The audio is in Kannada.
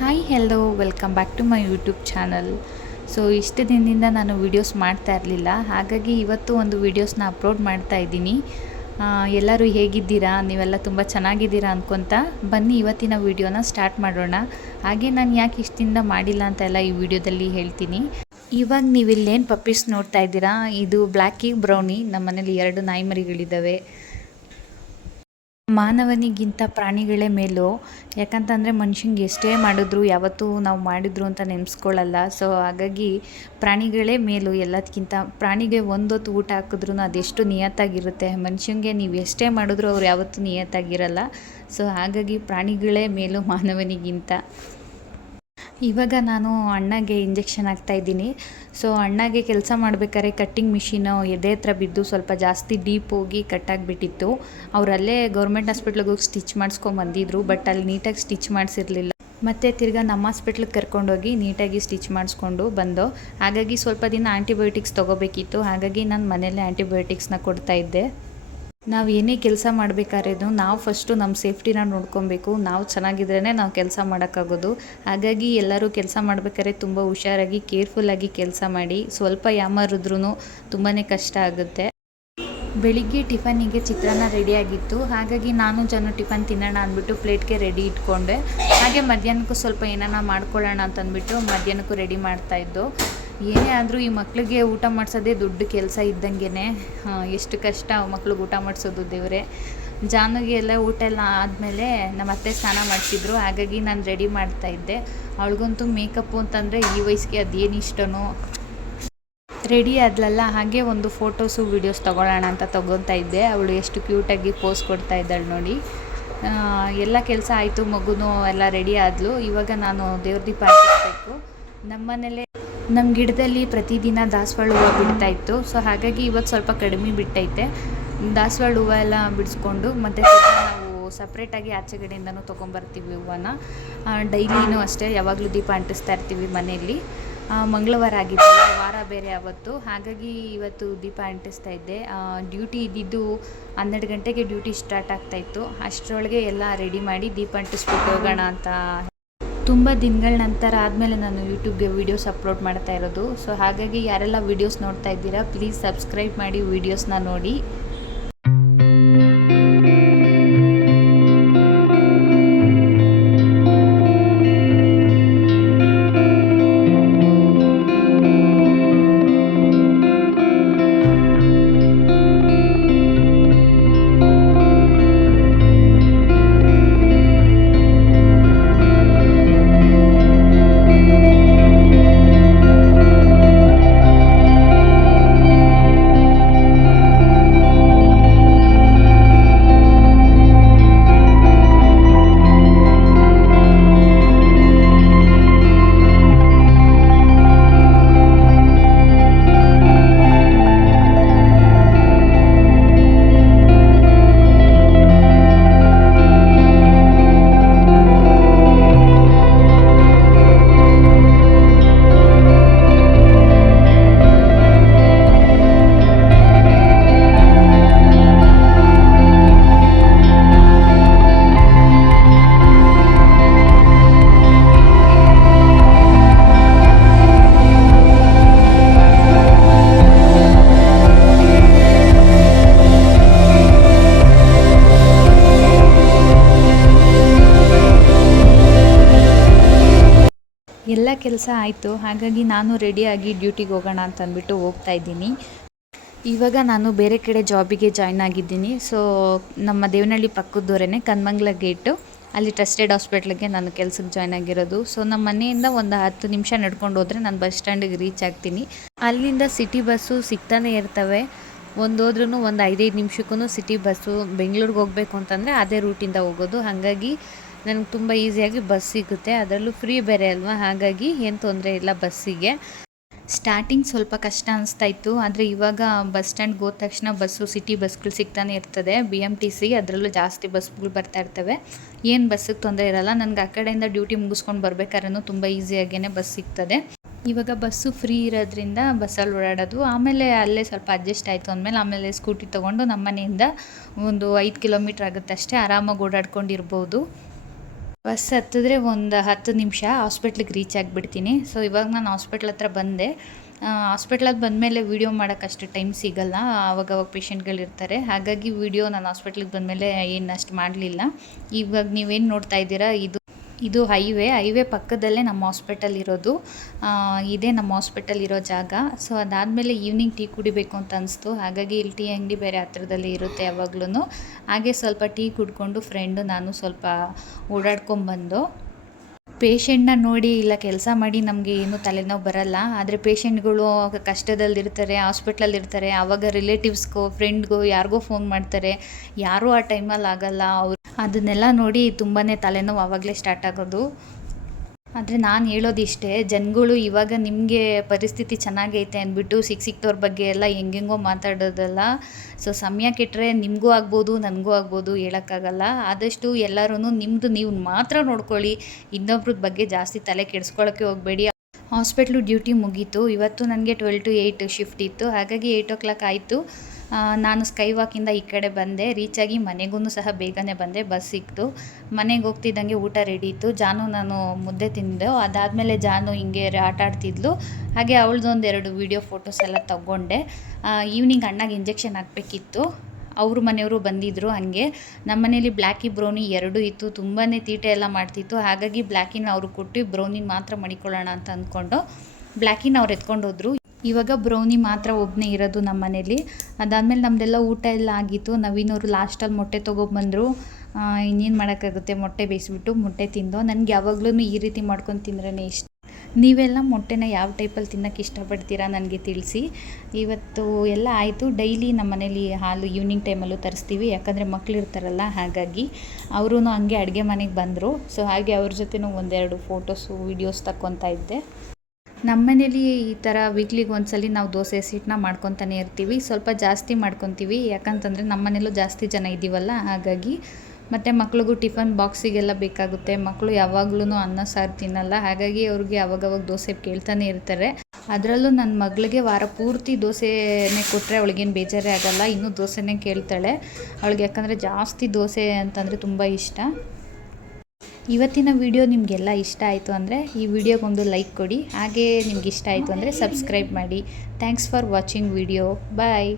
Hi hello welcome back to my YouTube channel so ಇಷ್ಟು ದಿನದಿಂದ ನಾನು ವೀಡಿಯೋಸ್ ಮಾಡ್ತಾ ಇರಲಿಲ್ಲ. ಹಾಗಾಗಿ ಇವತ್ತು ಒಂದು ವೀಡಿಯೋಸ್ನ ಅಪ್ಲೋಡ್ ಮಾಡ್ತಾ ಇದ್ದೀನಿ. ಎಲ್ಲರೂ ಹೇಗಿದ್ದೀರಾ? ನೀವೆಲ್ಲ ತುಂಬ ಚೆನ್ನಾಗಿದ್ದೀರಾ ಅಂದ್ಕೊತ ಬನ್ನಿ ಇವತ್ತಿನ ವೀಡಿಯೋನ ಸ್ಟಾರ್ಟ್ ಮಾಡೋಣ. ಹಾಗೆ ನಾನು ಯಾಕೆ ಇಷ್ಟಿಂದ ಮಾಡಿಲ್ಲ ಅಂತೆಲ್ಲ ಈ ವಿಡಿಯೋದಲ್ಲಿ ಹೇಳ್ತೀನಿ. ಇವಾಗ ನೀವು ಇಲ್ಲೇನು ಪಪ್ಪೀಸ್ ನೋಡ್ತಾ ಇದ್ದೀರಾ? ಇದು ಬ್ಲ್ಯಾಕಿ ಬ್ರೌನಿ. ನಮ್ಮ ಮನೇಲಿ ಎರಡು ನಾಯಿ ಮರಿಗಳಿದ್ದಾವೆ ಮಾನವನಿಗಿಂತ ಪ್ರಾಣಿಗಳೇ ಮೇಲೋ. ಯಾಕಂತಂದರೆ ಮನುಷ್ಯಂಗೆ ಎಷ್ಟೇ ಮಾಡಿದ್ರು ಯಾವತ್ತೂ ನಾವು ಮಾಡಿದ್ರು ಅಂತ ನೆನೆಸ್ಕೊಳ್ಳಲ್ಲ ಸೊ ಹಾಗಾಗಿ ಪ್ರಾಣಿಗಳೇ ಮೇಲು ಎಲ್ಲದಕ್ಕಿಂತ ಪ್ರಾಣಿಗೆ ಒಂದೊತ್ತು ಊಟ ಹಾಕಿದ್ರು ಅದೆಷ್ಟು ನಿಯತ್ತಾಗಿರುತ್ತೆ. ಮನುಷ್ಯಂಗೆ ನೀವು ಎಷ್ಟೇ ಮಾಡಿದ್ರು ಅವ್ರು ಯಾವತ್ತೂ ನಿಯತ್ತಾಗಿರಲ್ಲ. ಸೊ ಹಾಗಾಗಿ ಪ್ರಾಣಿಗಳೇ ಮೇಲು ಮಾನವನಿಗಿಂತ. ಇವಾಗ ನಾನು ಅಣ್ಣಗೆ ಇಂಜೆಕ್ಷನ್ ಆಗ್ತಾ ಇದ್ದೀನಿ. ಸೊ ಅಣ್ಣಗೆ ಕೆಲಸ ಮಾಡ್ಬೇಕಾದ್ರೆ ಕಟ್ಟಿಂಗ್ ಮಿಷಿನು ಎದೆ ಹತ್ರ ಬಿದ್ದು ಸ್ವಲ್ಪ ಜಾಸ್ತಿ ಡೀಪ್ ಹೋಗಿ ಕಟ್ಟಾಗಿಬಿಟ್ಟಿತ್ತು ಅವರಲ್ಲೇ ಗೌರ್ಮೆಂಟ್ ಹಾಸ್ಪಿಟ್ಲಿಗೆ ಹೋಗಿ ಸ್ಟಿಚ್ ಮಾಡಿಸ್ಕೊಂಬಂದಿದ್ರು ಬಟ್ ಅಲ್ಲಿ ನೀಟಾಗಿ ಸ್ಟಿಚ್ ಮಾಡಿಸಿರ್ಲಿಲ್ಲ. ಮತ್ತು ತಿರ್ಗಾ ನಮ್ಮ ಹಾಸ್ಪಿಟ್ಲಿಗೆ ಕರ್ಕೊಂಡೋಗಿ ನೀಟಾಗಿ ಸ್ಟಿಚ್ ಮಾಡಿಸ್ಕೊಂಡು ಬಂದು, ಹಾಗಾಗಿ ಸ್ವಲ್ಪ ದಿನ ಆ್ಯಂಟಿಬಯೋಟಿಕ್ಸ್ ತೊಗೋಬೇಕಿತ್ತು. ಹಾಗಾಗಿ ನಾನು ಮನೇಲೇ ಆ್ಯಂಟಿಬಯೋಟಿಕ್ಸ್ನ ಕೊಡ್ತಾ ಇದ್ದೆ. ನಾವು ಏನೇ ಕೆಲಸ ಮಾಡಬೇಕಾದ್ರೂ ನಾವು ಫಸ್ಟು ನಮ್ಮ ಸೇಫ್ಟಿನ ನೋಡ್ಕೊಬೇಕು. ನಾವು ಚೆನ್ನಾಗಿದ್ರೇ ನಾವು ಕೆಲಸ ಮಾಡೋಕ್ಕಾಗೋದು. ಹಾಗಾಗಿ ಎಲ್ಲರೂ ಕೆಲಸ ಮಾಡಬೇಕಾದ್ರೆ ತುಂಬ ಹುಷಾರಾಗಿ ಕೇರ್ಫುಲ್ಲಾಗಿ ಕೆಲಸ ಮಾಡಿ. ಸ್ವಲ್ಪ ಯಾಮಾರಿದ್ರೂ ತುಂಬಾ ಕಷ್ಟ ಆಗುತ್ತೆ. ಬೆಳಿಗ್ಗೆ ಟಿಫನಿಗೆ ಚಿತ್ರಾನ್ನ ರೆಡಿಯಾಗಿತ್ತು ಹಾಗಾಗಿ ನಾನು ಜನ ಟಿಫನ್ ತಿನ್ನೋಣ ಅಂದ್ಬಿಟ್ಟು ಪ್ಲೇಟ್ಗೆ ರೆಡಿ ಇಟ್ಕೊಂಡೆ. ಹಾಗೆ ಮಧ್ಯಾಹ್ನಕ್ಕೂ ಸ್ವಲ್ಪ ಏನಾರ ಮಾಡ್ಕೊಳ್ಳೋಣ ಅಂತಂದ್ಬಿಟ್ಟು ಮಧ್ಯಾಹ್ನಕ್ಕೂ ರೆಡಿ ಮಾಡ್ತಾಯಿದ್ದು ಏನೇ ಆದರೂ ಈ ಮಕ್ಕಳಿಗೆ ಊಟ ಮಾಡಿಸೋದೇ ದೊಡ್ಡ ಕೆಲಸ ಇದ್ದಂಗೆ ಎಷ್ಟು ಕಷ್ಟ ಮಕ್ಳಿಗೆ ಊಟ ಮಾಡಿಸೋದು ದೇವರೇ. ಜಾನುಗೆ ಎಲ್ಲ ಊಟ ಎಲ್ಲ ಆದಮೇಲೆ ನಮ್ಮ ಅತ್ತೆ ಸ್ನಾನ ಮಾಡಿಸಿದ್ರು ಹಾಗಾಗಿ ನಾನು ರೆಡಿ ಮಾಡ್ತಾಯಿದ್ದೆ ಅವಳಿಗಂತೂ ಮೇಕಪ್ಪು ಅಂತಂದರೆ ಈ ವಯಸ್ಸಿಗೆ ಅದೇನು ಇಷ್ಟನೋ. ರೆಡಿ ಆದ್ಲಲ್ಲ, ಹಾಗೆ ಒಂದು ಫೋಟೋಸು ವೀಡಿಯೋಸ್ ತೊಗೊಳ್ಳೋಣ ಅಂತ ತೊಗೊತಾ ಇದ್ದೆ. ಅವಳು ಎಷ್ಟು ಕ್ಯೂಟಾಗಿ ಪೋಸ್ ಕೊಡ್ತಾ ಇದ್ದಾಳೆ ನೋಡಿ. ಎಲ್ಲ ಕೆಲಸ ಆಯಿತು, ಮಗುನೂ ಎಲ್ಲ ರೆಡಿ ಆದಲು. ಇವಾಗ ನಾನು ದೇವ್ರ ದೀಪ ಹಾಕಿಸ್ಬೇಕು ನಮ್ಮ ಮನೇಲೆ ನಮ್ಮ ಗಿಡದಲ್ಲಿ ಪ್ರತಿದಿನ ದಾಸವಾಳ ಹೂವು ಬಿಡ್ತಾ ಇತ್ತು. ಸೊ ಹಾಗಾಗಿ ಇವತ್ತು ಸ್ವಲ್ಪ ಕಡಿಮೆ ಬಿಟ್ಟೈತೆ. ದಾಸವಾಳ ಹೂವು ಎಲ್ಲ ಬಿಡಿಸ್ಕೊಂಡು ಮತ್ತು ನಾವು ಸಪ್ರೇಟಾಗಿ ಆಚೆಗಡೆಯಿಂದನೂ ತೊಗೊಂಬರ್ತೀವಿ ಹೂವನ್ನ. ಡೈಲಿನೂ ಅಷ್ಟೇ, ಯಾವಾಗಲೂ ದೀಪ ಅಂಟಿಸ್ತಾ ಇರ್ತೀವಿ ಮನೆಯಲ್ಲಿ. ಮಂಗಳವಾರ ಆಗಿತ್ತು, ವಾರ ಬೇರೆ ಆವತ್ತು. ಹಾಗಾಗಿ ಇವತ್ತು ದೀಪ ಅಂಟಿಸ್ತಾ ಇದ್ದೆ. ಡ್ಯೂಟಿ ಇದ್ದಿದ್ದು ಹನ್ನೆರಡು ಗಂಟೆಗೆ ಡ್ಯೂಟಿ ಸ್ಟಾರ್ಟ್ ಆಗ್ತಾಯಿತ್ತು ಅಷ್ಟರೊಳಗೆ ಎಲ್ಲ ರೆಡಿ ಮಾಡಿ ದೀಪ ಅಂಟಿಸ್ಬಿಟ್ಟು ಹೋಗೋಣ ಅಂತ ತುಂಬ ದಿನಗಳ ನಂತರ ಆದಮೇಲೆ ನಾನು ಯೂಟ್ಯೂಬ್ಗೆ ವೀಡಿಯೋಸ್ ಅಪ್ಲೋಡ್ ಮಾಡ್ತಾ ಇರೋದು. ಸೊ ಹಾಗಾಗಿ ಯಾರೆಲ್ಲ ವೀಡಿಯೋಸ್ ನೋಡ್ತಾ ಇದ್ದೀರಾ ಪ್ಲೀಸ್ ಸಬ್ಸ್ಕ್ರೈಬ್ ಮಾಡಿ ವೀಡಿಯೋಸ್ನ ನೋಡಿ. ಕೆಲಸ ಆಯಿತು. ಹಾಗಾಗಿ ನಾನು ರೆಡಿಯಾಗಿ ಡ್ಯೂಟಿಗೆ ಹೋಗೋಣ ಅಂತ ಅಂದ್ಬಿಟ್ಟು ಹೋಗ್ತಾ ಇದ್ದೀನಿ. ಇವಾಗ ನಾನು ಬೇರೆ ಕಡೆ ಜಾಬಿಗೆ ಜಾಯ್ನ್ ಆಗಿದ್ದೀನಿ. ಸೊ ನಮ್ಮ ದೇವನಹಳ್ಳಿ ಪಕ್ಕದವರೇ ಕನ್ಮಂಗ್ಲ ಗೇಟು ಅಲ್ಲಿ ಟ್ರಸ್ಟೆಡ್ ಹಾಸ್ಪಿಟ್ಲಿಗೆ ನಾನು ಕೆಲಸಕ್ಕೆ ಜಾಯ್ನ್ ಆಗಿರೋದು. ಸೊ ನಮ್ಮ ಮನೆಯಿಂದ ಒಂದು ಹತ್ತು ನಿಮಿಷ ನಡ್ಕೊಂಡು ಹೋದರೆ ನಾನು ಬಸ್ ಸ್ಟ್ಯಾಂಡಿಗೆ ರೀಚ್ ಆಗ್ತೀನಿ. ಅಲ್ಲಿಂದ ಸಿಟಿ ಬಸ್ಸು ಸಿಗ್ತಾನೆ ಇರ್ತವೆ. ಒಂದು ಹೋದ್ರೂ ಒಂದು ಐದೈದು ನಿಮಿಷಕ್ಕೂ ಸಿಟಿ ಬಸ್ಸು ಬೆಂಗಳೂರಿಗೆ ಹೋಗಬೇಕು ಅಂತಂದರೆ ಅದೇ ರೂಟಿಂದ ಹೋಗೋದು. ಹಾಗಾಗಿ ನನಗೆ ತುಂಬ ಈಸಿಯಾಗಿ ಬಸ್ ಸಿಗುತ್ತೆ. ಅದರಲ್ಲೂ ಫ್ರೀ ಬೇರೆ ಅಲ್ವಾ? ಹಾಗಾಗಿ ಏನು ತೊಂದರೆ ಇಲ್ಲ ಬಸ್ಸಿಗೆ. ಸ್ಟಾರ್ಟಿಂಗ್ ಸ್ವಲ್ಪ ಕಷ್ಟ ಅನಿಸ್ತಾ ಇತ್ತು. ಆದರೆ ಇವಾಗ ಬಸ್ ಸ್ಟ್ಯಾಂಡ್ಗೆ ಹೋದ ತಕ್ಷಣ ಬಸ್ಸು ಸಿಟಿ ಬಸ್ಗಳು ಸಿಗ್ತಾನೆ ಇರ್ತದೆ. ಬಿ ಎಂ ಟಿ ಸಿ ಅದರಲ್ಲೂ ಜಾಸ್ತಿ ಬಸ್ಗಳು ಬರ್ತಾ ಇರ್ತವೆ. ಏನು ಬಸ್ಸಿಗೆ ತೊಂದರೆ ಇರಲ್ಲ. ನನಗೆ ಆ ಕಡೆಯಿಂದ ಡ್ಯೂಟಿ ಮುಗಿಸ್ಕೊಂಡು ಬರ್ಬೇಕಾದ್ರೂ ತುಂಬ ಈಸಿಯಾಗೇ ಬಸ್ ಸಿಗ್ತದೆ. ಇವಾಗ ಬಸ್ಸು ಫ್ರೀ ಇರೋದ್ರಿಂದ ಬಸ್ಸಲ್ಲಿ ಓಡಾಡೋದು. ಆಮೇಲೆ ಅಲ್ಲೇ ಸ್ವಲ್ಪ ಅಡ್ಜಸ್ಟ್ ಆಯಿತು ಅಂದಮೇಲೆ ಆಮೇಲೆ ಸ್ಕೂಟಿ ತೊಗೊಂಡು ನಮ್ಮ ಮನೆಯಿಂದ ಒಂದು ಐದು ಕಿಲೋಮೀಟ್ರ್ ಆಗುತ್ತೆ ಅಷ್ಟೇ ಆರಾಮಾಗಿ ಓಡಾಡ್ಕೊಂಡಿರ್ಬೋದು. ಬಸ್ ಹತ್ತಿದ್ರೆ ಒಂದು ಹತ್ತು ನಿಮಿಷ ಹಾಸ್ಪಿಟ್ಲಿಗೆ ರೀಚ್ ಆಗಿಬಿಡ್ತೀನಿ. ಸೊ ಇವಾಗ ನಾನು ಹಾಸ್ಪಿಟ್ಲ್ ಹತ್ರ ಬಂದೆ. ಹಾಸ್ಪಿಟ್ಲಲ್ಲಿ ಬಂದಮೇಲೆ ವೀಡಿಯೋ ಮಾಡೋಕ್ಕೆ ಅಷ್ಟು ಟೈಮ್ ಸಿಗಲ್ಲ. ಅವಾಗವಾಗ ಪೇಷಂಟ್ಗಳಿರ್ತಾರೆ ಹಾಗಾಗಿ ವೀಡಿಯೋ ನಾನು ಹಾಸ್ಪಿಟ್ಲಿಗೆ ಬಂದಮೇಲೆ ಏನು ಅಷ್ಟು ಮಾಡಲಿಲ್ಲ. ಇವಾಗ ನೀವೇನು ನೋಡ್ತಾ ಇದ್ದೀರಾ? ಇದು ಇದು ಹೈವೇ ಹೈವೇ ಪಕ್ಕದಲ್ಲೇ ನಮ್ಮ ಹಾಸ್ಪಿಟಲ್ ಇರೋದು. ಇದೇ ನಮ್ಮ ಹಾಸ್ಪಿಟಲ್ ಇರೋ ಜಾಗ. ಸೊ, ಅದಾದಮೇಲೆ ಈವ್ನಿಂಗ್ ಟೀ ಕುಡಿಬೇಕು ಅಂತ ಅನಿಸ್ತು. ಹಾಗಾಗಿ ಇಲ್ಲಿ ಟೀ ಅಂಗಡಿ ಬೇರೆ ಹತ್ರದಲ್ಲಿ ಇರುತ್ತೆ ಯಾವಾಗ್ಲೂ ಹಾಗೆ ಸ್ವಲ್ಪ ಟೀ ಕುಡ್ಕೊಂಡು ಫ್ರೆಂಡು ನಾನು ಸ್ವಲ್ಪ ಓಡಾಡ್ಕೊಂಬಂದು ಪೇಷಂಟ್ನ ನೋಡಿ ಇಲ್ಲ ಕೆಲಸ ಮಾಡಿ ನಮಗೆ ಏನು ತಲೆನೋವು ಬರಲ್ಲ. ಆದರೆ ಪೇಷಂಟ್ಗಳು ಕಷ್ಟದಲ್ಲಿರ್ತಾರೆ ಹಾಸ್ಪಿಟ್ಲಲ್ಲಿರ್ತಾರೆ ಆವಾಗ ರಿಲೇಟಿವ್ಸ್ಗೋ ಫ್ರೆಂಡ್ಗೋ ಯಾರಿಗೋ ಫೋನ್ ಮಾಡ್ತಾರೆ. ಯಾರೂ ಆ ಟೈಮಲ್ಲಿ ಆಗಲ್ಲ. ಅವ್ರು ಅದನ್ನೆಲ್ಲ ನೋಡಿ ತುಂಬಾ ತಲೆನೋವು ಆವಾಗಲೇ ಸ್ಟಾರ್ಟ್ ಆಗೋದು. ಆದರೆ ನಾನು ಹೇಳೋದು ಇಷ್ಟೇ ಜನಗಳು ಇವಾಗ ನಿಮಗೆ ಪರಿಸ್ಥಿತಿ ಚೆನ್ನಾಗೈತೆ ಅಂದ್ಬಿಟ್ಟು ಸಿಕ್ಕ ಸಿಕ್ತವ್ರ ಬಗ್ಗೆ ಎಲ್ಲ ಹೆಂಗೆಂಗೋ ಮಾತಾಡೋದಲ್ಲ. ಸೊ ಸಮಯ ಕೆಟ್ಟರೆ ನಿಮಗೂ ಆಗ್ಬೋದು, ನನಗೂ ಆಗ್ಬೋದು ಹೇಳೋಕ್ಕಾಗಲ್ಲ. ಆದಷ್ಟು ಎಲ್ಲರೂ ನಿಮ್ಮದು ನೀವು ಮಾತ್ರ ನೋಡ್ಕೊಳ್ಳಿ ಇನ್ನೊಬ್ರದ್ದು ಬಗ್ಗೆ ಜಾಸ್ತಿ ತಲೆ ಕೆಡಿಸ್ಕೊಳ್ಳೋಕ್ಕೆ ಹೋಗಬೇಡಿ. ಹಾಸ್ಪಿಟ್ಲು ಡ್ಯೂಟಿ ಮುಗೀತು. ಇವತ್ತು ನನಗೆ ಟ್ವೆಲ್ ಟು ಏಯ್ಟ್ ಶಿಫ್ಟ್ ಇತ್ತು. ಹಾಗಾಗಿ ಏಯ್ಟ್ ಓ ಕ್ಲಾಕ್ ಆಯಿತು. ನಾನು ಸ್ಕೈ ವಾಕಿಂದ ಈ ಕಡೆ ಬಂದೆ. ರೀಚಾಗಿ ಮನೆಗೂ ಸಹ ಬೇಗನೆ ಬಂದೆ. ಬಸ್ ಸಿಕ್ತು. ಮನೆಗೆ ಹೋಗ್ತಿದ್ದಂಗೆ ಊಟ ರೆಡಿ ಇತ್ತು. ಜಾನು ನಾನು ಮುದ್ದೆ ತಿಂದೆ. ಅದಾದಮೇಲೆ ಜಾನು ಹಿಂಗೆ ಆಟ ಆಡ್ತಿದ್ಲು. ಹಾಗೆ ಅವಳದೊಂದು ಎರಡು ವೀಡಿಯೋ ಫೋಟೋಸ್ ಎಲ್ಲ ತಗೊಂಡೆ. ಈವ್ನಿಂಗ್ ಅಣ್ಣಗೆ ಇಂಜೆಕ್ಷನ್ ಹಾಕಬೇಕಿತ್ತು. ಅವ್ರ ಮನೆಯವರು ಬಂದಿದ್ದರು ಹಾಗೆ. ನಮ್ಮ ಮನೇಲಿ ಬ್ಲ್ಯಾಕಿ ಬ್ರೌನಿ ಎರಡೂ ಇತ್ತು. ತುಂಬಾ ತೀಟೆ ಎಲ್ಲ ಮಾಡ್ತಿತ್ತು. ಹಾಗಾಗಿ ಬ್ಲ್ಯಾಕಿನ ಅವರು ಕೊಟ್ಟು ಬ್ರೌನಿನ ಮಾತ್ರ ಮಡಿಕೊಳ್ಳೋಣ ಅಂತ ಅಂದ್ಕೊಂಡು ಬ್ಲ್ಯಾಕಿನ ಅವ್ರು ಎತ್ಕೊಂಡು ಹೋದ್ರು. ಇವಾಗ ಬ್ರೌನಿ ಮಾತ್ರ ಒಬ್ಬನೇ ಇರೋದು ನಮ್ಮ ಮನೇಲಿ ಅದಾದಮೇಲೆ ನಮ್ಮದೆಲ್ಲ ಊಟ ಎಲ್ಲ ಆಗಿತ್ತು. ನವೀನವರು ಲಾಸ್ಟಲ್ಲಿ ಮೊಟ್ಟೆ ತೊಗೊಬಂದರು. ಇನ್ನೇನು ಮಾಡೋಕ್ಕಾಗುತ್ತೆ? ಮೊಟ್ಟೆ ಬೇಯಿಸ್ಬಿಟ್ಟು ಮೊಟ್ಟೆ ತಿಂದು. ನನಗೆ ಯಾವಾಗ್ಲೂ ಈ ರೀತಿ ಮಾಡ್ಕೊಂಡು ತಿಂದ್ರೇ ಇಷ್ಟ. ನೀವೆಲ್ಲ ಮೊಟ್ಟೆನ ಯಾವ ಟೈಪಲ್ಲಿ ತಿನ್ನೋಕ್ಕೆ ಇಷ್ಟಪಡ್ತೀರಾ ನನಗೆ ತಿಳಿಸಿ. ಇವತ್ತು ಎಲ್ಲ ಆಯಿತು. ಡೈಲಿ ನಮ್ಮ ಮನೇಲಿ ಹಾಲು ಈವ್ನಿಂಗ್ ಟೈಮಲ್ಲೂ ತರಿಸ್ತೀವಿ. ಯಾಕಂದರೆ ಮಕ್ಳು ಇರ್ತಾರಲ್ಲ, ಹಾಗಾಗಿ ಅವರು ಹಂಗೆ ಅಡುಗೆ ಮನೆಗೆ ಬಂದರು. ಸೊ ಹಾಗೆ ಅವ್ರ ಜೊತೆನೂ ಒಂದೆರಡು ಫೋಟೋಸು, ವೀಡಿಯೋಸ್ ತಕ್ಕೊತಾ ಇದ್ದೆ. ನಮ್ಮ ಮನೇಲಿ ಈ ಥರ ವೀಕ್ಲಿಗೆ ಒಂದ್ಸಲಿ ನಾವು ದೋಸೆ ಸೀಟ್ನ ಮಾಡ್ಕೊತಾನೆ ಇರ್ತೀವಿ. ಸ್ವಲ್ಪ ಜಾಸ್ತಿ ಮಾಡ್ಕೊತೀವಿ. ಯಾಕಂತಂದರೆ ನಮ್ಮ ಮನೇಲೂ ಜಾಸ್ತಿ ಜನ ಇದ್ದೀವಲ್ಲ, ಹಾಗಾಗಿ ಮತ್ತು ಮಕ್ಳಿಗೂ ಟಿಫನ್ ಬಾಕ್ಸಿಗೆಲ್ಲ ಬೇಕಾಗುತ್ತೆ. ಮಕ್ಕಳು ಯಾವಾಗ್ಲೂ ಅನ್ನ, ಸಾರು ತಿನ್ನಲ್ಲ. ಹಾಗಾಗಿ ಅವ್ರಿಗೆ ಅವಾಗವಾಗ ದೋಸೆ ಕೇಳ್ತಾನೆ ಇರ್ತಾರೆ. ಅದರಲ್ಲೂ ನನ್ನ ಮಗಳಿಗೆ ವಾರ ಪೂರ್ತಿ ದೋಸೆನೇ ಕೊಟ್ಟರೆ ಅವಳಿಗೇನು ಬೇಜಾರೇ ಆಗಲ್ಲ. ಇನ್ನೂ ದೋಸೆನೇ ಕೇಳ್ತಾಳೆ. ಅವಳಿಗೆ ಯಾಕಂದರೆ ಜಾಸ್ತಿ ದೋಸೆ ಅಂತಂದರೆ ತುಂಬ ಇಷ್ಟ. ಇವತ್ತಿನ ವಿಡಿಯೋ ನಿಮಗೆಲ್ಲ ಇಷ್ಟ ಆಯಿತು ಅಂದರೆ ಈ ವಿಡಿಯೋಗೊಂದು ಲೈಕ್ ಕೊಡಿ. ಹಾಗೆ ನಿಮ್ಗೆ ಇಷ್ಟ ಆಯಿತು ಅಂದರೆ ಸಬ್ಸ್ಕ್ರೈಬ್ ಮಾಡಿ. Thanks for watching video bye